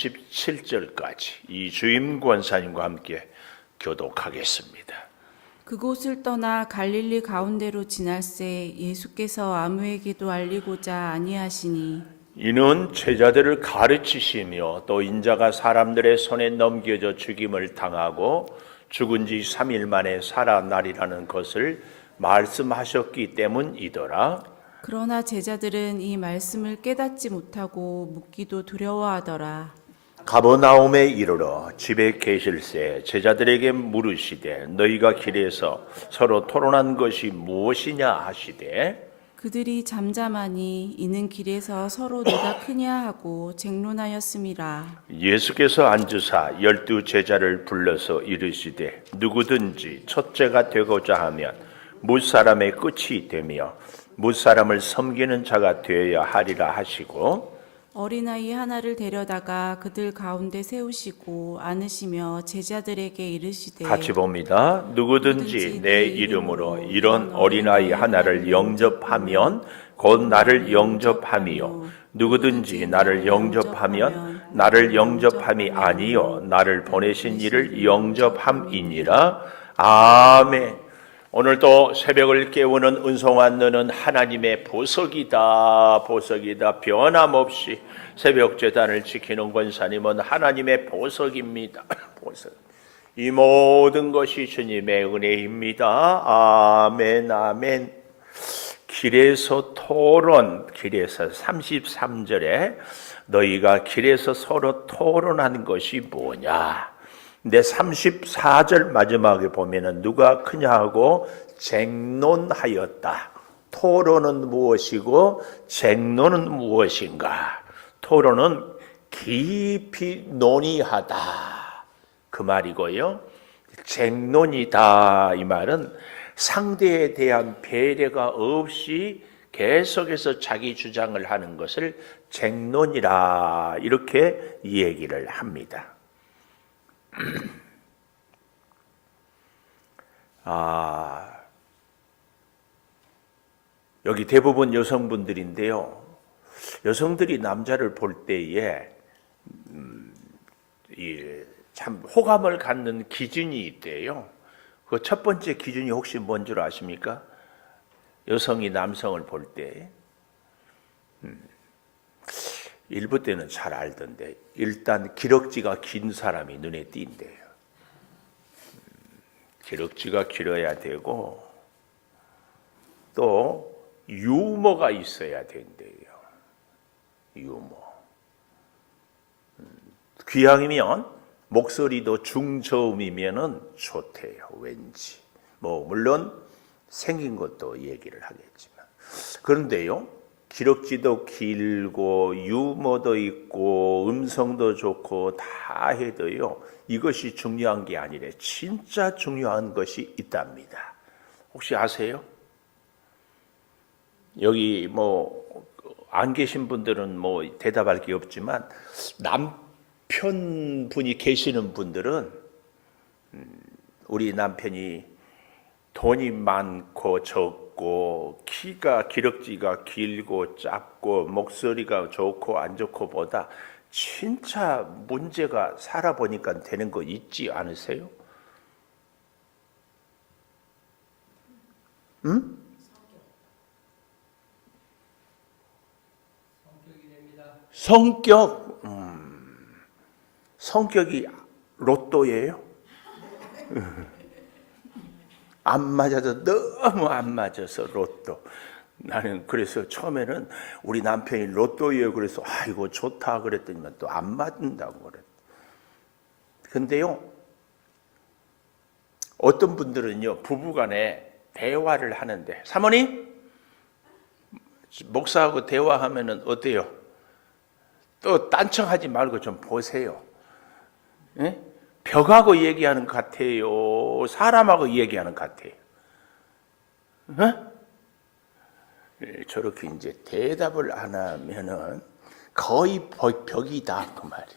17절까지 이주임 권사님과 함께 교독하겠습니다. 그곳을 떠나 갈릴리 가운데로 지날새 예수께서 아무에게도 알리고자 아니하시니 이는 제자들을 가르치시며 또 인자가 사람들의 손에 넘겨져 죽임을 당하고 죽은 지 3일 만에 살아나리라는 것을 말씀하셨기 때문이더라. 그러나 제자들은 이 말씀을 깨닫지 못하고 묻기도 두려워하더라. 가버나움에 이르러 집에 계실새 제자들에게 물으시되 너희가 길에서 서로 토론한 것이 무엇이냐 하시되 그들이 잠잠하니 이는 길에서 서로 누가 크냐 하고 쟁론하였음이라. 예수께서 앉으사 12 제자를 불러서 이르시되 누구든지 첫째가 되고자 하면 무사람의 끝이 되며 무사람을 섬기는 자가 되어야 하리라 하시고 어린아이 하나를 데려다가 그들 가운데 세우시고 안으시며 제자들에게 이르시되 같이 봅니다. 누구든지 내 이름으로 이런 어린아이 하나를 영접하면 곧 나를 영접함이요 누구든지 나를 영접하면 나를 영접함이 아니요 나를 보내신 이를 영접함이니라. 아멘. 오늘도 새벽을 깨우는 은송한 너는 하나님의 보석이다. 보석이다. 변함없이 새벽 제단을 지키는 권사님은 하나님의 보석입니다. 보석. 이 모든 것이 주님의 은혜입니다. 아멘 아멘. 길에서 토론, 길에서 33절에 너희가 길에서 서로 토론하는 것이 뭐냐. 근데 34절 마지막에 보면은 누가 크냐 하고 쟁론하였다. 토론은 무엇이고 쟁론은 무엇인가? 토론은 깊이 논의하다. 그 말이고요. 쟁론이다. 이 말은 상대에 대한 배려가 없이 계속해서 자기 주장을 하는 것을 쟁론이라 이렇게 얘기를 합니다. 여기 대부분 여성분들인데요. 여성들이 남자를 볼 때에 참 호감을 갖는 기준이 있대요. 그 첫 번째 기준이 혹시 뭔 줄 아십니까? 여성이 남성을 볼 때 일부 때는 잘 알던데 일단 기럭지가 긴 사람이 눈에 띈대요. 기럭지가 길어야 되고 또 유머가 있어야 된대요. 유머. 귀향이면 목소리도 중저음이면은 좋대요. 왠지. 뭐 물론 생긴 것도 얘기를 하겠지만 그런데요. 기럭지도 길고 유머도 있고 음성도 좋고 다 해도요. 이것이 중요한 게 아니래. 진짜 중요한 것이 있답니다. 혹시 아세요? 여기 뭐 안 계신 분들은 뭐 대답할 게 없지만 남편분이 계시는 분들은 우리 남편이 돈이 많고 적고 키가 기럭지가 길고 작고 목소리가 좋고 안 좋고 보다 진짜 문제가 살아보니까 되는 거 있지 않으세요? 응? 성격. 성격이 로또예요? 안 맞아서 너무 안 맞아서 로또. 나는 그래서 처음에는 우리 남편이 로또예요. 그래서 이거 좋다 그랬더니만 또 안 맞는다고 그랬. 근데요, 어떤 분들은요 부부간에 대화를 하는데 사모님 목사하고 대화하면은 어때요? 또 딴청하지 말고 좀 보세요. 예? 벽하고 얘기하는 것 같아요. 사람하고 얘기하는 것 같아요. 저렇게 이제 대답을 안 하면은 거의 벽이다 그 말이.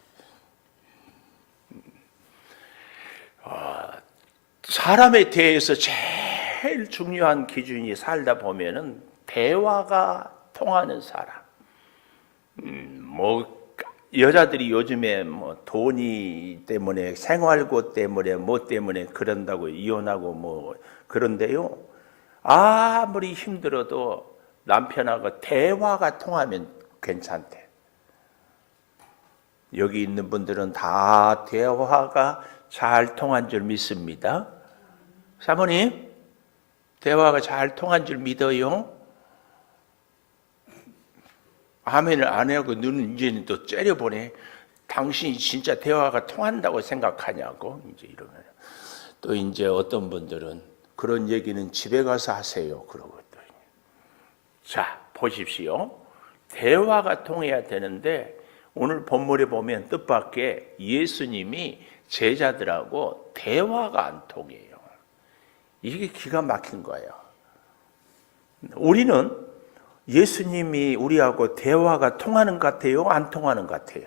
사람에 대해서 제일 중요한 기준이 살다 보면은 대화가 통하는 사람. 뭐 여자들이 요즘에 뭐 돈이 때문에 생활고 때문에 뭐 때문에 그런다고 이혼하고 뭐 그런데요. 아무리 힘들어도 남편하고 대화가 통하면 괜찮대. 여기 있는 분들은 다 대화가 잘 통한 줄 믿습니다. 사모님, 대화가 잘 통한 줄 믿어요? 아멘을 안 하고 눈은 이제는 또 째려보네. 당신이 진짜 대화가 통한다고 생각하냐고. 이제 이러면 또 이제 어떤 분들은 그런 얘기는 집에 가서 하세요. 그러고 또. 자, 보십시오. 대화가 통해야 되는데 오늘 본문에 보면 뜻밖의 예수님이 제자들하고 대화가 안 통해요. 이게 기가 막힌 거예요. 우리는 예수님이 우리하고 대화가 통하는 것 같아요? 안 통하는 것 같아요?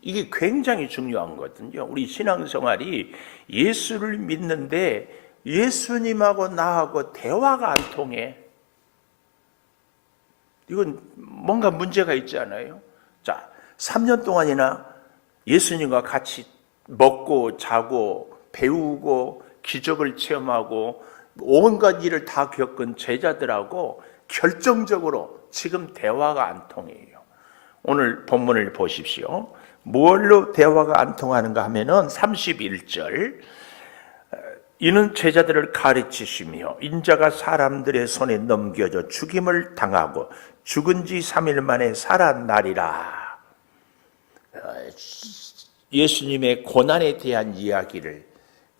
이게 굉장히 중요한 거거든요. 우리 신앙생활이 예수를 믿는데 예수님하고 나하고 대화가 안 통해. 이건 뭔가 문제가 있지 않아요? 자, 3년 동안이나 예수님과 같이 먹고 자고 배우고 기적을 체험하고 온갖 일을 다 겪은 제자들하고 결정적으로 지금 대화가 안 통해요. 오늘 본문을 보십시오. 뭘로 대화가 안 통하는가 하면은 31절, 이는 제자들을 가르치시며 인자가 사람들의 손에 넘겨져 죽임을 당하고 죽은 지 3일 만에 살아나리라. 예수님의 고난에 대한 이야기를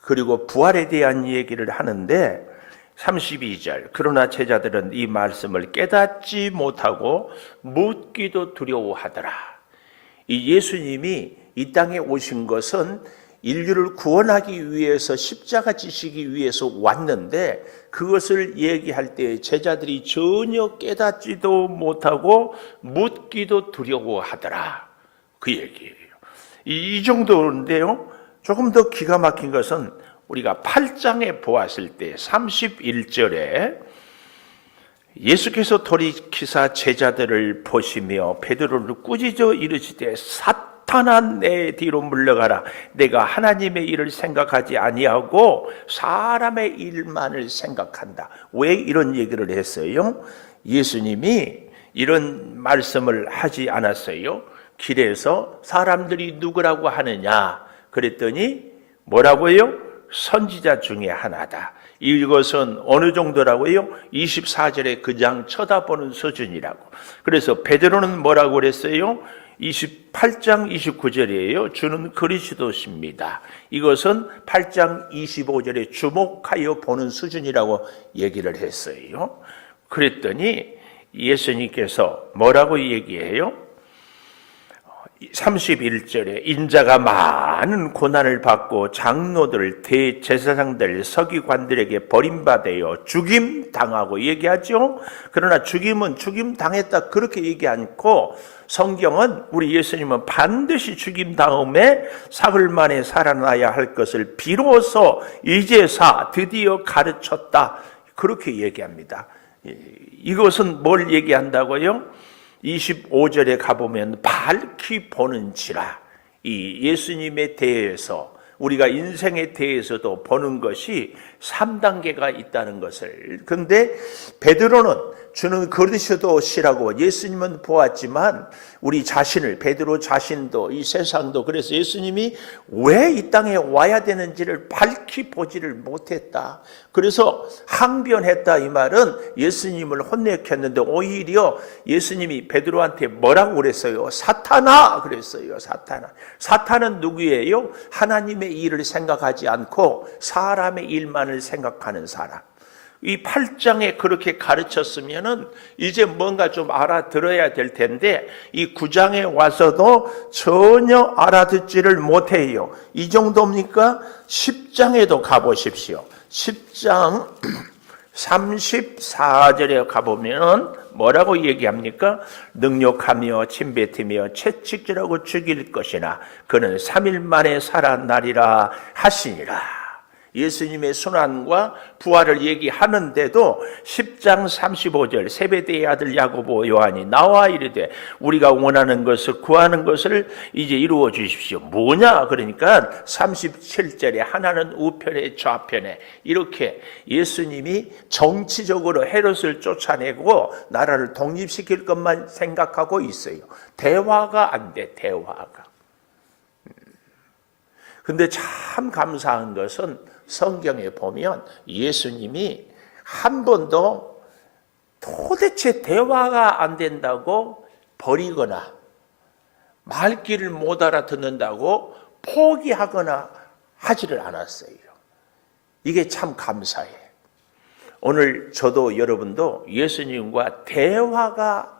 그리고 부활에 대한 얘기를 하는데 32절, 그러나 제자들은 이 말씀을 깨닫지 못하고 묻기도 두려워하더라. 이 예수님이 이 땅에 오신 것은 인류를 구원하기 위해서 십자가 지시기 위해서 왔는데 그것을 얘기할 때 제자들이 전혀 깨닫지도 못하고 묻기도 두려워하더라. 그 얘기예요. 이 정도인데요. 조금 더 기가 막힌 것은 우리가 8장에 보았을 때 31절에 예수께서 돌이키사 제자들을 보시며 베드로를 꾸짖어 이르시되 사탄아 내 뒤로 물러가라. 내가 하나님의 일을 생각하지 아니하고 사람의 일만을 생각한다. 왜 이런 얘기를 했어요? 예수님이 이런 말씀을 하지 않았어요. 길에서 사람들이 누구라고 하느냐 그랬더니 뭐라고요? 선지자 중에 하나다. 이것은 어느 정도라고요? 24절에 그냥 쳐다보는 수준이라고. 그래서 베드로는 뭐라고 그랬어요? 28장 29절이에요. 주는 그리스도십니다. 이것은 8장 25절에 주목하여 보는 수준이라고 얘기를 했어요. 그랬더니 예수님께서 뭐라고 얘기해요? 31절에 인자가 많은 고난을 받고 장로들, 대제사장들, 서기관들에게 버림받아요 죽임당하고 얘기하죠. 그러나 죽임은 죽임당했다 그렇게 얘기 않고 성경은 우리 예수님은 반드시 죽임 다음에 사흘 만에 살아나야 할 것을 비로소 이제사 드디어 가르쳤다 그렇게 얘기합니다. 이것은 뭘 얘기한다고요? 25절에 가보면 밝히 보는지라. 이 예수님에 대해서 우리가 인생에 대해서도 보는 것이 3단계가 있다는 것을. 그런데 베드로는 주는 그리스도시라고 예수님은 보았지만 우리 자신을, 베드로 자신도 이 세상도 그래서 예수님이 왜 이 땅에 와야 되는지를 밝히 보지를 못했다. 그래서 항변했다. 이 말은 예수님을 혼내켰는데 오히려 예수님이 베드로한테 뭐라고 그랬어요? 사탄아 그랬어요. 사탄아. 사탄은 누구예요? 하나님의 일을 생각하지 않고 사람의 일만을 생각하는 사람. 이 8장에 그렇게 가르쳤으면은 이제 뭔가 좀 알아들어야 될 텐데 이 9장에 와서도 전혀 알아듣지를 못해요. 이 정도입니까? 10장에도 가보십시오. 10장 34절에 가보면 뭐라고 얘기합니까? 능욕하며 침뱉으며 채찍질하고 죽일 것이나 그는 3일 만에 살아나리라 하시니라. 예수님의 순환과 부활을 얘기하는데도 10장 35절 세베대의 아들 야고보 요한이 나와 이르되 우리가 원하는 것을 구하는 것을 이제 이루어 주십시오. 뭐냐? 그러니까 37절에 하나는 우편에 좌편에 이렇게 예수님이 정치적으로 헤롯을 쫓아내고 나라를 독립시킬 것만 생각하고 있어요. 대화가 안 돼, 대화가. 근데 참 감사한 것은 성경에 보면 예수님이 한 번도 도대체 대화가 안 된다고 버리거나 말귀를 못 알아듣는다고 포기하거나 하지를 않았어요. 이게 참 감사해요. 오늘 저도 여러분도 예수님과 대화가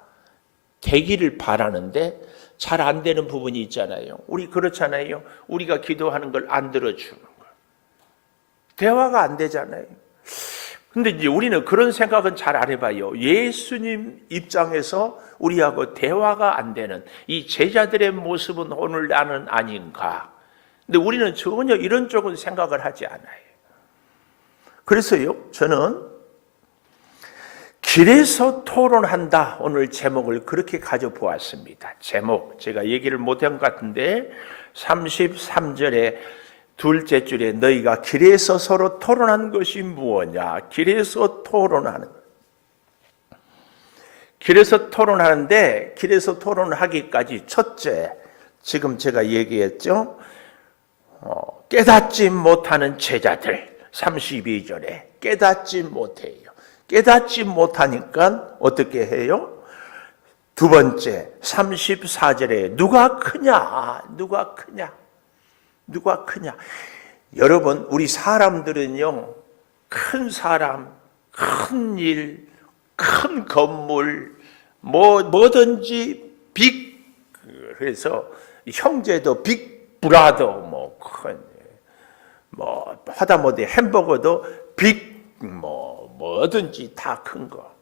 되기를 바라는데 잘 안 되는 부분이 있잖아요. 우리 그렇잖아요. 우리가 기도하는 걸 안 들어주는 거. 대화가 안 되잖아요. 근데 이제 우리는 그런 생각은 잘 안 해봐요. 예수님 입장에서 우리하고 대화가 안 되는 이 제자들의 모습은 오늘 나는 아닌가. 근데 우리는 전혀 이런 쪽은 생각을 하지 않아요. 그래서요, 저는 길에서 토론한다. 오늘 제목을 그렇게 가져보았습니다. 제목, 제가 얘기를 못한 것 같은데 33절에 둘째 줄에 너희가 길에서 서로 토론한 것이 무엇냐? 길에서 토론하는. 길에서 토론하는데 길에서 토론하기까지 첫째, 지금 제가 얘기했죠. 깨닫지 못하는 제자들 32절에 깨닫지 못해요. 깨닫지 못하니까 어떻게 해요? 두 번째 34절에 누가 크냐? 누가 크냐? 누가 크냐? 여러분 우리 사람들은요 큰 사람, 큰 일, 큰 건물 뭐든지 빅 그래서 형제도 빅 브라더 하다못해 햄버거도 빅 뭐든지 다 큰 거.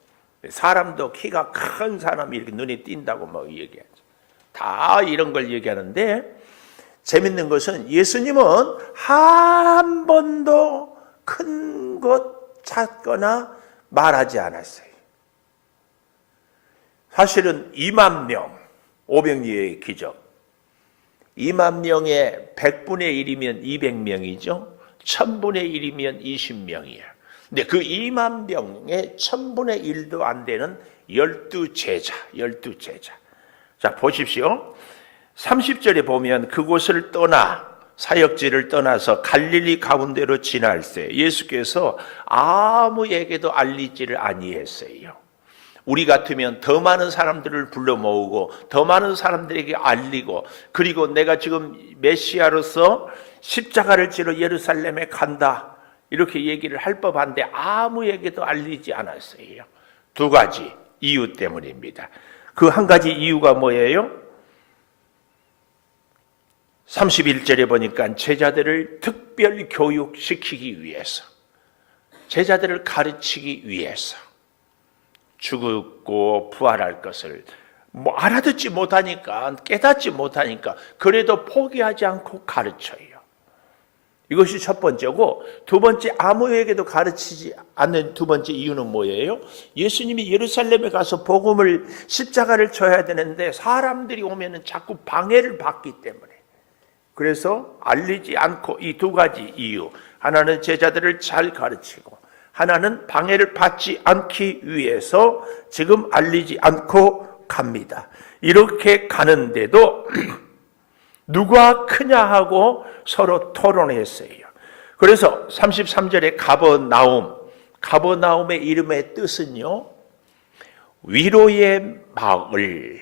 사람도 키가 큰 사람이 이렇게 눈에 띈다고 뭐 얘기하죠. 다 이런 걸 얘기하는데 재밌는 것은 예수님은 한 번도 큰 것 찾거나 말하지 않았어요. 사실은 2만 명, 오병이어의 기적. 2만 명의 100분의 1이면 200명이죠. 1000분의 1이면 20명이에요. 근데 그 2만 명의 1000분의 1도 안 되는 12제자. 자, 보십시오. 30절에 보면 그곳을 떠나 사역지를 떠나서 갈릴리 가운데로 지날 때 예수께서 아무에게도 알리지를 아니했어요. 우리 같으면 더 많은 사람들을 불러 모으고 더 많은 사람들에게 알리고 그리고 내가 지금 메시아로서 십자가를 지러 예루살렘에 간다. 이렇게 얘기를 할 법한데 아무에게도 알리지 않았어요. 두 가지 이유 때문입니다. 그 한 가지 이유가 뭐예요? 31절에 보니까 제자들을 특별 교육시키기 위해서, 제자들을 가르치기 위해서 죽고 부활할 것을 알아듣지 못하니까 깨닫지 못하니까 그래도 포기하지 않고 가르쳐요. 이것이 첫 번째고 두 번째 아무에게도 가르치지 않는 두 번째 이유는 뭐예요? 예수님이 예루살렘에 가서 복음을 십자가를 져야 되는데 사람들이 오면은 자꾸 방해를 받기 때문에 그래서 알리지 않고 이 두 가지 이유 하나는 제자들을 잘 가르치고 하나는 방해를 받지 않기 위해서 지금 알리지 않고 갑니다. 이렇게 가는데도 누가 크냐 하고 서로 토론했어요. 그래서 33절에 가버나움의 이름의 뜻은요, 위로의 마을,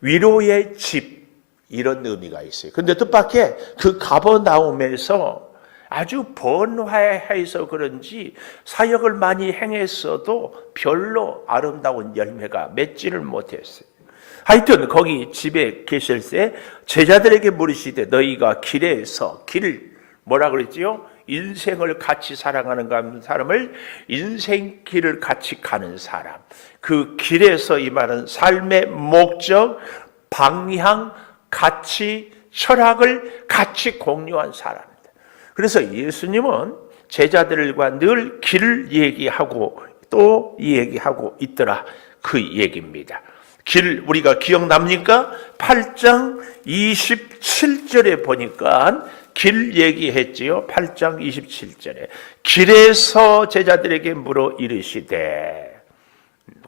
위로의 집 이런 의미가 있어요. 근데 뜻밖의 그 가버나움에서 아주 번화해서 그런지 사역을 많이 행했어도 별로 아름다운 열매가 맺지를 못했어요. 하여튼 거기 집에 계실 때 제자들에게 물으시되 너희가 길에서 길을 뭐라 그랬지요? 인생을 같이 살아가는 사람을 인생길을 같이 가는 사람. 그 길에서 이 말은 삶의 목적, 방향, 가치, 철학을 같이 공유한 사람입니다. 그래서 예수님은 제자들과 늘 길을 얘기하고 또 얘기하고 있더라, 그 얘기입니다. 길 우리가 기억납니까? 8장 27절에 보니까 길 얘기했지요. 8장 27절에 길에서 제자들에게 물어 이르시되,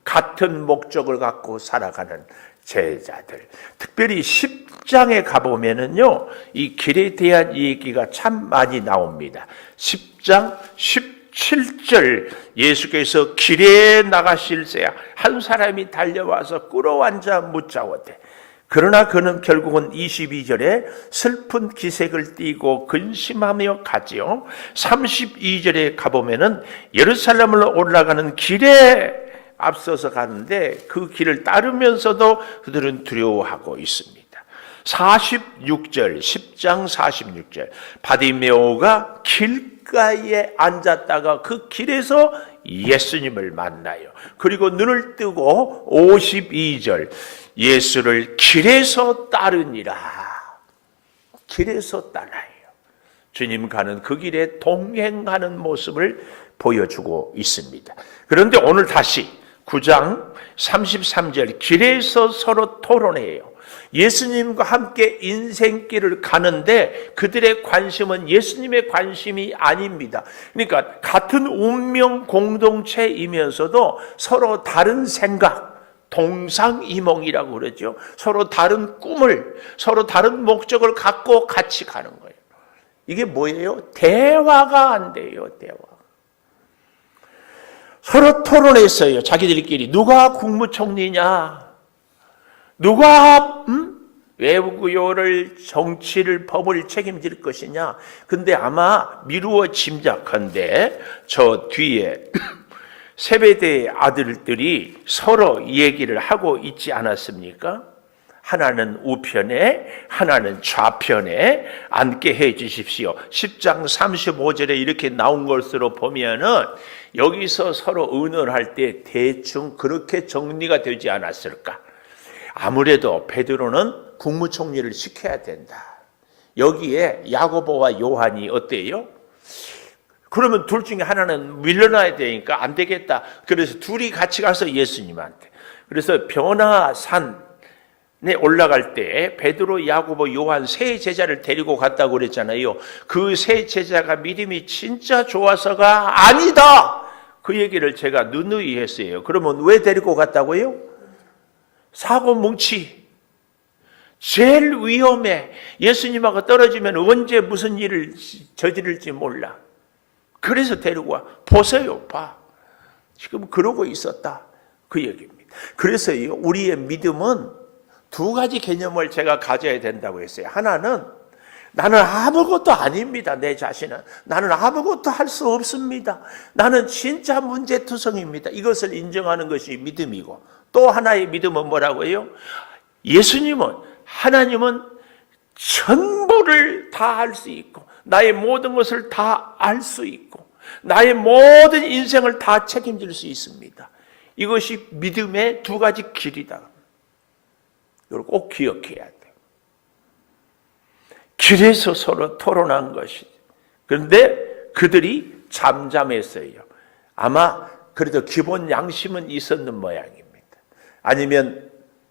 같은 목적을 갖고 살아가는 제자들, 특별히 10장에 가보면은요, 이 길에 대한 얘기가 참 많이 나옵니다. 10장 17절, 예수께서 길에 나가실새야 한 사람이 달려와서 끌어안자 묻자오되, 그러나 그는 결국은 22절에 슬픈 기색을 띠고 근심하며 가지요. 32절에 가보면은 예루살렘으로 올라가는 길에 앞서서 가는데 그 길을 따르면서도 그들은 두려워하고 있습니다. 46절, 10장 46절, 바디메오가 길가에 앉았다가 그 길에서 예수님을 만나요. 그리고 눈을 뜨고 52절, 예수를 길에서 따르니라. 길에서 따라요. 주님 가는 그 길에 동행하는 모습을 보여주고 있습니다. 그런데 오늘 다시 9장 33절, 길에서 서로 토론해요. 예수님과 함께 인생길을 가는데 그들의 관심은 예수님의 관심이 아닙니다. 그러니까 같은 운명 공동체이면서도 서로 다른 생각, 동상이몽이라고 그러죠. 서로 다른 꿈을, 서로 다른 목적을 갖고 같이 가는 거예요. 이게 뭐예요? 대화가 안 돼요. 대화. 서로 토론했어요. 자기들끼리 누가 국무총리냐, 누가 외교를, 정치를, 법을 책임질 것이냐. 근데 아마 미루어 짐작한데 저 뒤에 세베대의 아들들이 서로 얘기를 하고 있지 않았습니까? 하나는 우편에, 하나는 좌편에 앉게 해 주십시오. 10장 35절에 이렇게 나온 것으로 보면은 여기서 서로 의논할 때 대충 그렇게 정리가 되지 않았을까? 아무래도 베드로는 국무총리를 시켜야 된다. 여기에 야고보와 요한이 어때요? 그러면 둘 중에 하나는 밀려나야 되니까 안 되겠다. 그래서 둘이 같이 가서 예수님한테. 그래서 변화산에 올라갈 때 베드로, 야고보, 요한 세 제자를 데리고 갔다고 그랬잖아요. 그 세 제자가 믿음이 진짜 좋아서가 아니다, 그 얘기를 제가 누누이 했어요. 그러면 왜 데리고 갔다고요? 사고 뭉치. 제일 위험해. 예수님하고 떨어지면 언제 무슨 일을 저지를지 몰라. 그래서 데리고 와. 보세요, 봐. 지금 그러고 있었다, 그 얘기입니다. 그래서 우리의 믿음은 두 가지 개념을 제가 가져야 된다고 했어요. 하나는 나는 아무것도 아닙니다. 내 자신은 나는 아무것도 할 수 없습니다. 나는 진짜 문제투성입니다. 이것을 인정하는 것이 믿음이고, 또 하나의 믿음은 뭐라고요? 예수님은, 하나님은 전부를 다 알 수 있고 나의 모든 것을 다 알 수 있고 나의 모든 인생을 다 책임질 수 있습니다. 이것이 믿음의 두 가지 길이다. 이걸 꼭 기억해야 돼. 길에서 서로 토론한 것이. 그런데 그들이 잠잠했어요. 아마 그래도 기본 양심은 있었는 모양입니다. 아니면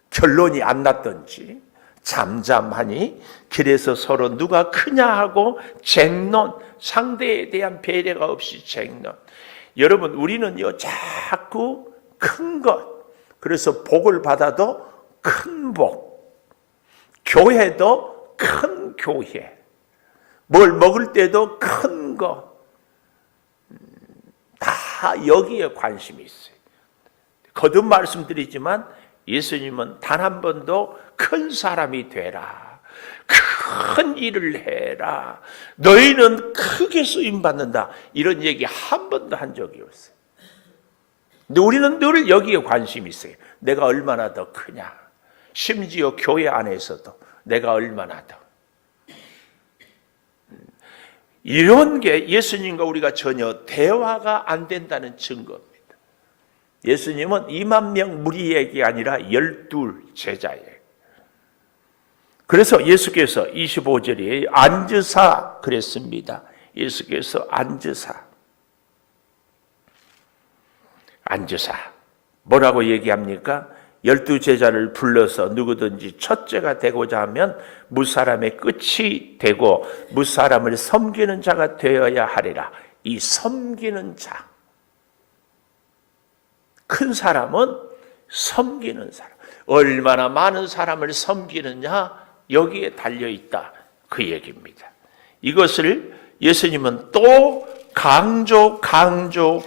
결론이 안 났던지 잠잠하니 길에서 서로 누가 크냐 하고 쟁론, 상대에 대한 배려가 없이 쟁론. 여러분, 우리는요 자꾸 큰 것, 그래서 복을 받아도 큰 복, 교회도 큰 교회, 뭘 먹을 때도 큰 것, 다 여기에 관심이 있어요. 거듭 말씀드리지만 예수님은 단 한 번도 큰 사람이 되라, 큰 일을 해라, 너희는 크게 쓰임받는다, 이런 얘기 한 번도 한 적이 없어요. 근데 우리는 늘 여기에 관심이 있어요. 내가 얼마나 더 크냐, 심지어 교회 안에서도 내가 얼마나 더. 이런 게 예수님과 우리가 전혀 대화가 안 된다는 증거입니다. 예수님은 2만 명 무리에게 아니라 12 제자예요. 그래서 예수께서 25절에 앉으사 그랬습니다. 예수께서 앉으사 뭐라고 얘기합니까? 12제자를 불러서 누구든지 첫째가 되고자 하면 무사람의 끝이 되고 무사람을 섬기는 자가 되어야 하리라. 이 섬기는 자, 큰 사람은 섬기는 사람, 얼마나 많은 사람을 섬기느냐 여기에 달려있다 그 얘기입니다. 이것을 예수님은 또 강조하고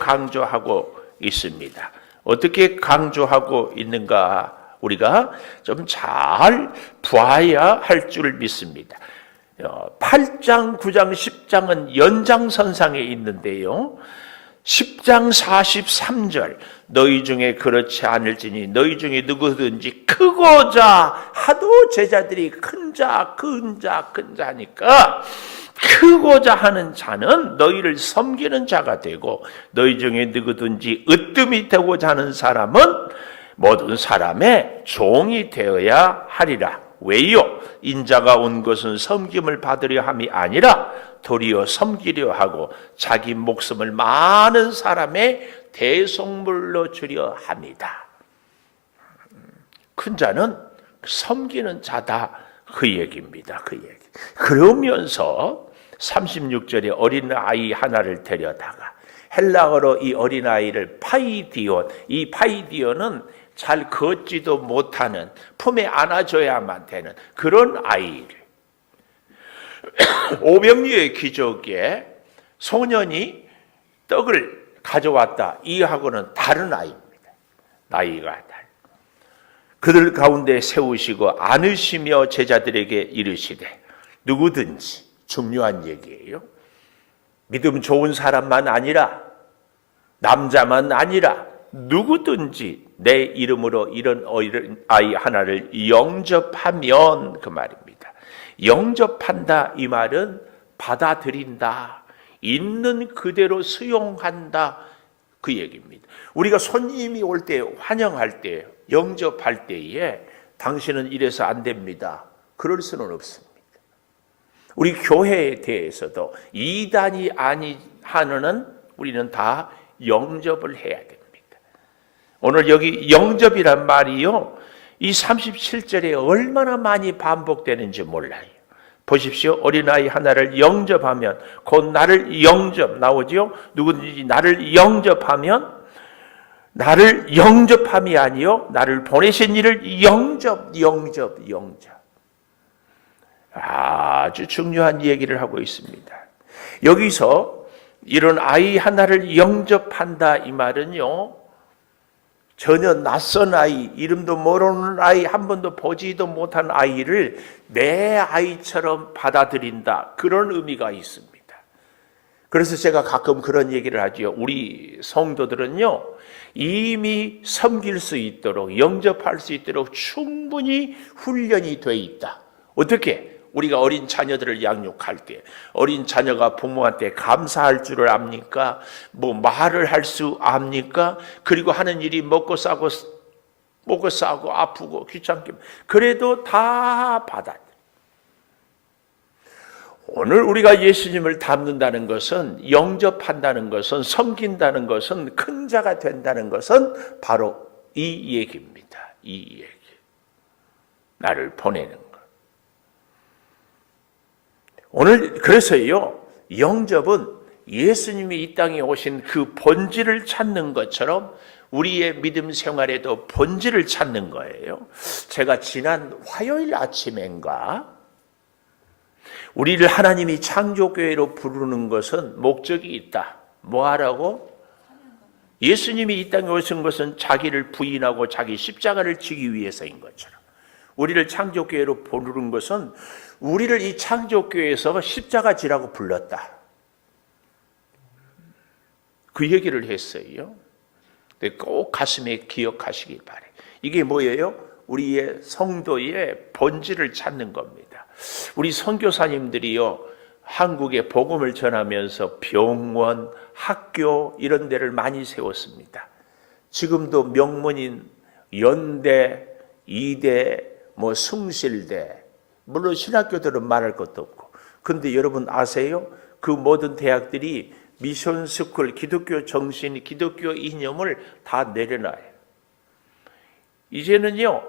있습니다. 어떻게 강조하고 있는가 우리가 좀 잘 봐야 할 줄 믿습니다. 8장, 9장, 10장은 연장선상에 있는데요. 10장 43절 너희 중에 그렇지 않을지니 너희 중에 누구든지 크고자 하도 제자들이 큰 자 하니까 크고자 하는 자는 너희를 섬기는 자가 되고 너희 중에 누구든지 으뜸이 되고자 하는 사람은 모든 사람의 종이 되어야 하리라. 왜요? 인자가 온 것은 섬김을 받으려 함이 아니라 도리어 섬기려 하고 자기 목숨을 많은 사람의 대속물로 주려 합니다. 큰 자는 섬기는 자다 그 얘기입니다. 그 얘기. 그러면서 36절에 어린아이 하나를 데려다가 헬라어로 이 어린아이를 파이디온, 이 파이디온은 잘 걷지도 못하는 품에 안아줘야만 되는 그런 아이를 오병이의 기적에 소년이 떡을 가져왔다. 이하고는 다른 아이입니다. 나이가 달라. 그들 가운데 세우시고 안으시며 제자들에게 이르시되 누구든지 중요한 얘기예요. 믿음 좋은 사람만 아니라 남자만 아니라 누구든지 내 이름으로 이런 아이 하나를 영접하면 그 말입니다. 영접한다 이 말은 받아들인다, 있는 그대로 수용한다 그 얘기입니다. 우리가 손님이 올 때 환영할 때 영접할 때에 당신은 이래서 안 됩니다. 그럴 수는 없습니다. 우리 교회에 대해서도 이단이 아니 하는 우리는 다 영접을 해야 됩니다. 오늘 여기 영접이란 말이요, 이 37절에 얼마나 많이 반복되는지 몰라요. 보십시오. 어린아이 하나를 영접하면 곧 나를 영접 나오죠. 누구든지 나를 영접하면 나를 영접함이 아니요 나를 보내신 이를 영접. 아주 중요한 얘기를 하고 있습니다. 여기서 이런 아이 하나를 영접한다 이 말은요, 전혀 낯선 아이, 이름도 모르는 아이, 한 번도 보지도 못한 아이를 내 아이처럼 받아들인다, 그런 의미가 있습니다. 그래서 제가 가끔 그런 얘기를 하죠. 우리 성도들은요, 이미 섬길 수 있도록, 영접할 수 있도록 충분히 훈련이 돼 있다. 어떻게? 우리가 어린 자녀들을 양육할 때 어린 자녀가 부모한테 감사할 줄을 압니까? 뭐 말을 할 수 압니까? 그리고 하는 일이 먹고 싸고 아프고 귀찮게 그래도 다 받아들여. 오늘 우리가 예수님을 닮는다는 것은, 영접한다는 것은, 섬긴다는 것은, 큰 자가 된다는 것은 바로 이 얘기입니다. 이 얘기. 나를 보내는 것. 오늘 그래서요, 영접은 예수님이 이 땅에 오신 그 본질을 찾는 것처럼 우리의 믿음 생활에도 본질을 찾는 거예요. 제가 지난 화요일 아침인가 우리를 하나님이 창조교회로 부르는 것은 목적이 있다. 뭐 하라고? 예수님이 이 땅에 오신 것은 자기를 부인하고 자기 십자가를 지기 위해서인 것처럼 우리를 창조교회로 부르는 것은 우리를 이 창조교회에서 십자가 지라고 불렀다. 그 얘기를 했어요. 꼭 가슴에 기억하시기 바래요. 이게 뭐예요? 우리의 성도의 본질을 찾는 겁니다. 우리 선교사님들이요, 한국에 복음을 전하면서 병원, 학교 이런 데를 많이 세웠습니다. 지금도 명문인 연대, 이대, 승실대, 물론 신학교들은 말할 것도 없고, 근데 여러분 아세요? 그 모든 대학들이 미션 스쿨, 기독교 정신, 기독교 이념을 다 내려놔요. 이제는요,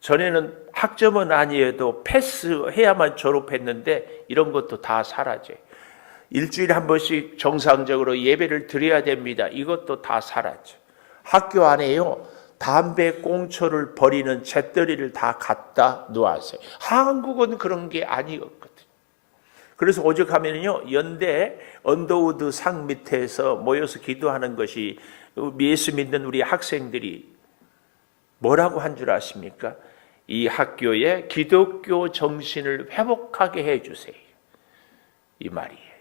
전에는 학점은 아니어도 패스해야만 졸업했는데 이런 것도 다 사라져요. 일주일에 한 번씩 정상적으로 예배를 드려야 됩니다. 이것도 다 사라져. 학교 안에요, 담배 꽁초를 버리는 잿더리를 다 갖다 놓았어요. 한국은 그런 게 아니었거든요. 그래서 오죽하면요, 연대 언더우드 상 밑에서 모여서 기도하는 것이 예수 믿는 우리 학생들이 뭐라고 한 줄 아십니까? 이 학교에 기독교 정신을 회복하게 해주세요. 이 말이에요.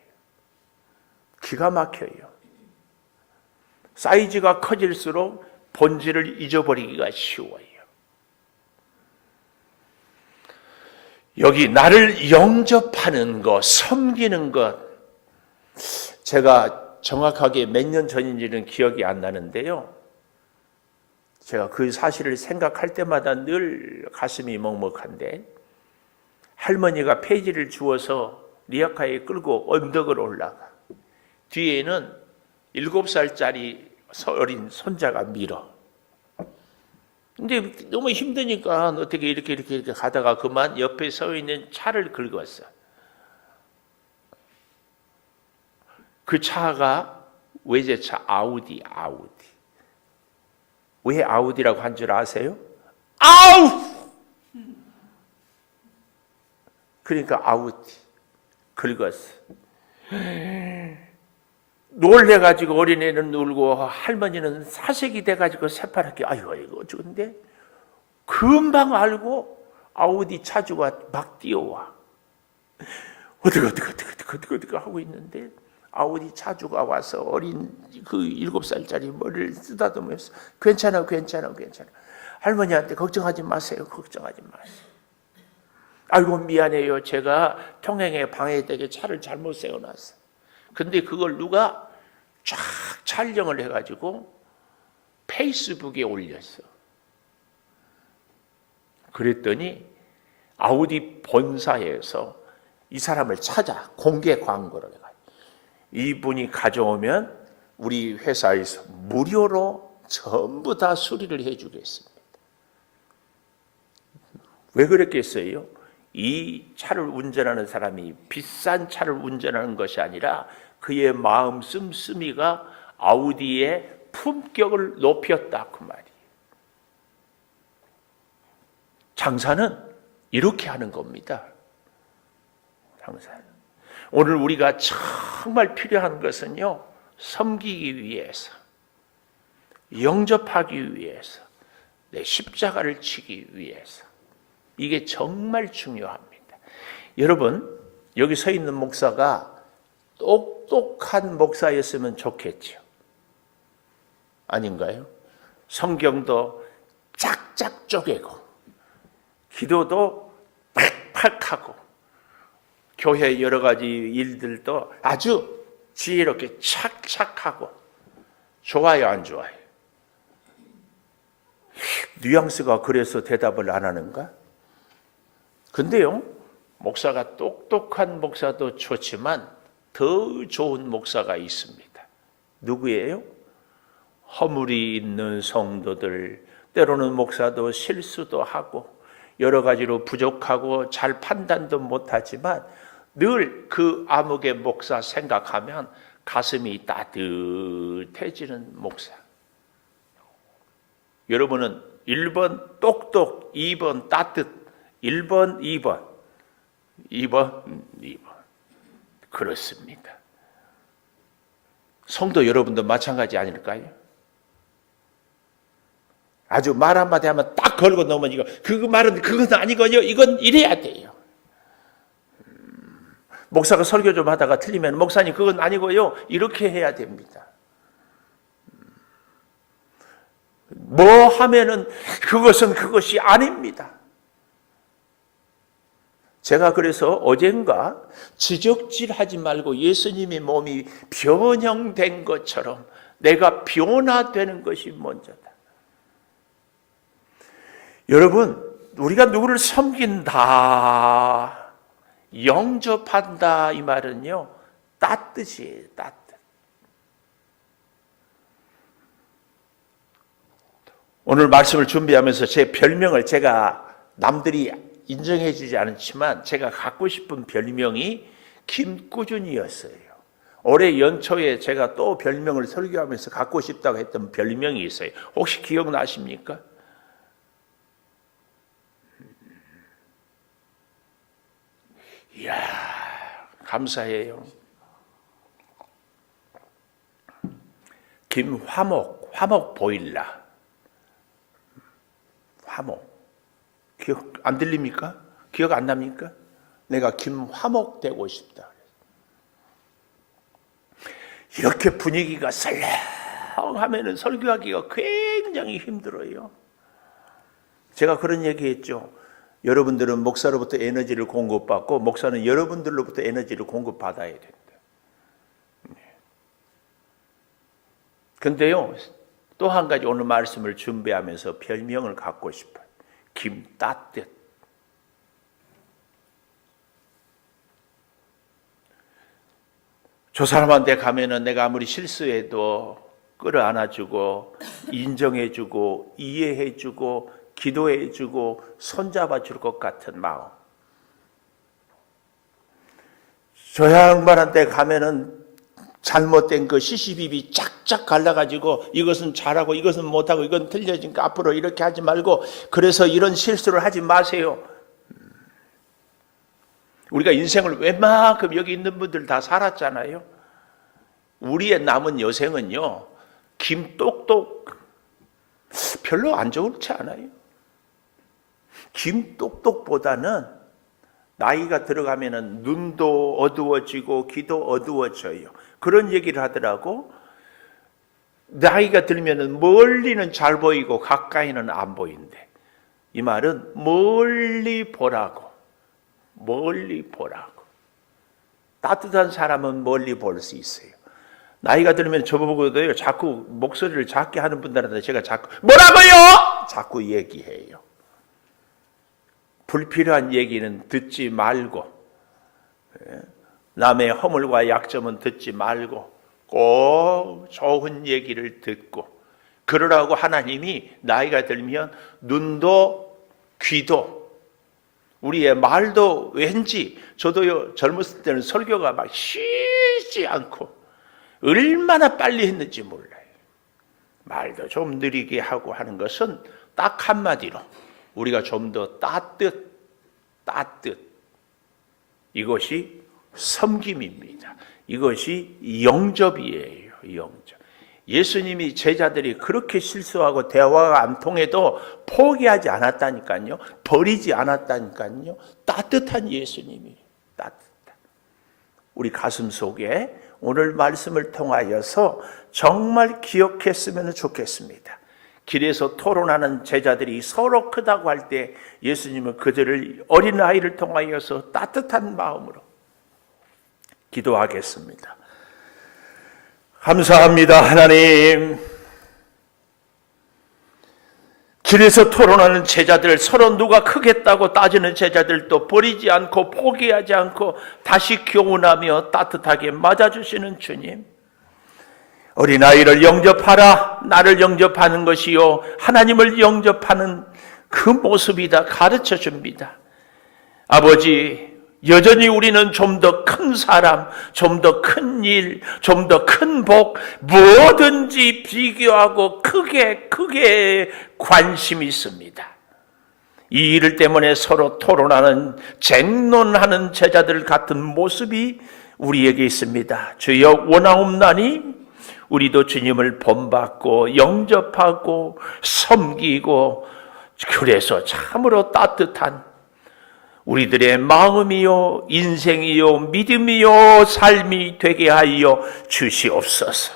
기가 막혀요. 사이즈가 커질수록 본질을 잊어버리기가 쉬워요. 여기 나를 영접하는 것, 섬기는 것, 제가 정확하게 몇 년 전인지는 기억이 안 나는데요, 제가 그 사실을 생각할 때마다 늘 가슴이 먹먹한데, 할머니가 폐지를 주워서 리아카에 끌고 언덕을 올라가. 뒤에는 7살짜리 어린 손자가 밀어. 근데 너무 힘드니까 어떻게 이렇게 가다가 그만 옆에 서 있는 차를 긁었어. 그 차가 외제차 아우디. 왜 아우디라고 한 줄 아세요? 아우! 그러니까 아우디 긁었어. 놀래가지고 어린애는 울고 할머니는 사색이 돼가지고 새파랗게 아이고 어쩌는데 금방 알고 아우디 차주가 막 뛰어와. 어떻게 하고 있는데 아우디 차주가 와서 어린 그 7살짜리 머리를 쓰다듬으면서 괜찮아. 할머니한테 걱정하지 마세요. 아이고 미안해요. 제가 통행에 방해되게 차를 잘못 세워놨어. 근데 그걸 누가 쫙 촬영을 해가지고 페이스북에 올렸어. 그랬더니 아우디 본사에서 이 사람을 찾아 공개 광고를 해가지고 이분이 가져오면 우리 회사에서 무료로 전부 다 수리를 해주겠습니다. 왜 그랬겠어요? 이 차를 운전하는 사람이 비싼 차를 운전하는 것이 아니라 그의 마음 씀씀이가 아우디의 품격을 높였다 그 말이에요. 장사는 이렇게 하는 겁니다. 장사는. 오늘 우리가 정말 필요한 것은요, 섬기기 위해서, 영접하기 위해서, 내 십자가를 지기 위해서, 이게 정말 중요합니다. 여러분, 여기 서 있는 목사가 똑똑한 목사였으면 좋겠죠. 아닌가요? 성경도 짝짝 쪼개고 기도도 팍팍하고 교회 여러 가지 일들도 아주 지혜롭게 착착하고 좋아요, 안 좋아요? 뉘앙스가 그래서 대답을 안 하는가? 근데요, 목사가 똑똑한 목사도 좋지만 더 좋은 목사가 있습니다. 누구예요? 허물이 있는 성도들, 때로는 목사도 실수도 하고 여러 가지로 부족하고 잘 판단도 못하지만 늘 그 암흑의 목사 생각하면 가슴이 따뜻해지는 목사. 여러분은 1번 똑똑, 2번 따뜻, 1번, 2번, 2번. 그렇습니다. 성도 여러분도 마찬가지 아닐까요? 아주 말 한마디 하면 딱 걸고 넘으면 이거 그 말은 그건 아니거든요. 이건 이래야 돼요. 목사가 설교 좀 하다가 틀리면 목사님 그건 아니고요. 이렇게 해야 됩니다. 뭐 하면은 그것은 그것이 아닙니다. 제가 그래서 어젠가 지적질하지 말고 예수님의 몸이 변형된 것처럼 내가 변화되는 것이 먼저다. 여러분, 우리가 누구를 섬긴다, 영접한다 이 말은요, 따뜻이에요. 따뜻. 오늘 말씀을 준비하면서 제 별명을 제가 남들이 인정해 주지 않지만 제가 갖고 싶은 별명이 김꾸준이었어요. 올해 연초에 제가 또 별명을 설교하면서 갖고 싶다고 했던 별명이 있어요. 혹시 기억나십니까? 이야, 감사해요. 김화목, 화목 보일라. 화목. 기억 안 들립니까? 기억 안 납니까? 내가 김화목 되고 싶다. 이렇게 분위기가 설렁하면은 설교하기가 굉장히 힘들어요. 제가 그런 얘기했죠. 여러분들은 목사로부터 에너지를 공급받고 목사는 여러분들로부터 에너지를 공급받아야 된다. 근데요, 또 한 가지 오늘 말씀을 준비하면서 별명을 갖고 싶어요. 김따뜻. 저 사람한테 가면은 내가 아무리 실수해도 끌어안아주고 인정해주고 이해해주고 기도해주고 손잡아줄 것 같은 마음. 저 양반한테 가면은 잘못된 그 시시비비 쫙쫙 갈라가지고 이것은 잘하고 이것은 못하고 이건 틀려지니까 앞으로 이렇게 하지 말고 그래서 이런 실수를 하지 마세요. 우리가 인생을 웬만큼 여기 있는 분들 다 살았잖아요. 우리의 남은 여생은요, 김똑똑 별로 안 좋지 않아요. 김똑똑보다는 나이가 들어가면은 눈도 어두워지고 귀도 어두워져요. 그런 얘기를 하더라고. 나이가 들면은 멀리는 잘 보이고 가까이는 안 보인대. 이 말은 멀리 보라고. 멀리 보라고. 따뜻한 사람은 멀리 볼 수 있어요. 나이가 들면 저보고도요, 자꾸 목소리를 작게 하는 분들한테 제가 자꾸 뭐라고요? 자꾸 얘기해요. 불필요한 얘기는 듣지 말고, 남의 허물과 약점은 듣지 말고 꼭 좋은 얘기를 듣고 그러라고 하나님이 나이가 들면 눈도 귀도 우리의 말도 왠지 저도요 젊었을 때는 설교가 막 쉬지 않고 얼마나 빨리 했는지 몰라요. 말도 좀 느리게 하고 하는 것은 딱 한마디로 우리가 좀 더 따뜻 이것이 섬김입니다. 이것이 영접이에요. 영접. 예수님이 제자들이 그렇게 실수하고 대화가 안 통해도 포기하지 않았다니까요. 버리지 않았다니까요. 따뜻한 예수님이 따뜻한. 우리 가슴 속에 오늘 말씀을 통하여서 정말 기억했으면 좋겠습니다. 길에서 토론하는 제자들이 서로 크다고 할 때 예수님은 그들을 어린아이를 통하여서 따뜻한 마음으로 기도하겠습니다. 감사합니다, 하나님. 길에서 토론하는 제자들, 서로 누가 크겠다고 따지는 제자들도 버리지 않고 포기하지 않고 다시 교훈하며 따뜻하게 맞아주시는 주님. 어린아이를 영접하라. 나를 영접하는 것이요 하나님을 영접하는 그 모습이다 가르쳐 줍니다. 아버지, 여전히 우리는 좀 더 큰 사람, 좀 더 큰 일, 좀 더 큰 복, 뭐든지 비교하고 크게 관심이 있습니다. 이 일 때문에 서로 토론하는, 쟁론하는 제자들 같은 모습이 우리에게 있습니다. 주여 원하옵나니 우리도 주님을 본받고 영접하고 섬기고 그래서 참으로 따뜻한 우리들의 마음이요 인생이요 믿음이요 삶이 되게 하여 주시옵소서.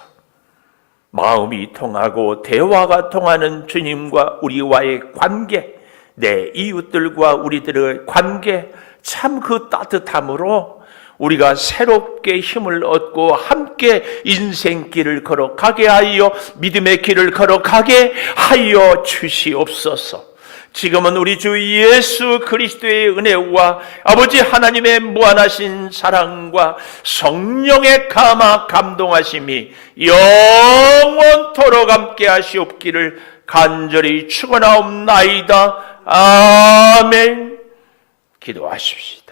마음이 통하고 대화가 통하는 주님과 우리와의 관계, 내 이웃들과 우리들의 관계, 참 그 따뜻함으로 우리가 새롭게 힘을 얻고 함께 인생길을 걸어가게 하여 믿음의 길을 걸어가게 하여 주시옵소서. 지금은 우리 주 예수 그리스도의 은혜와 아버지 하나님의 무한하신 사랑과 성령의 감동하심이 영원토록 함께 하시옵기를 간절히 축원하옵나이다. 아멘. 기도하십시다.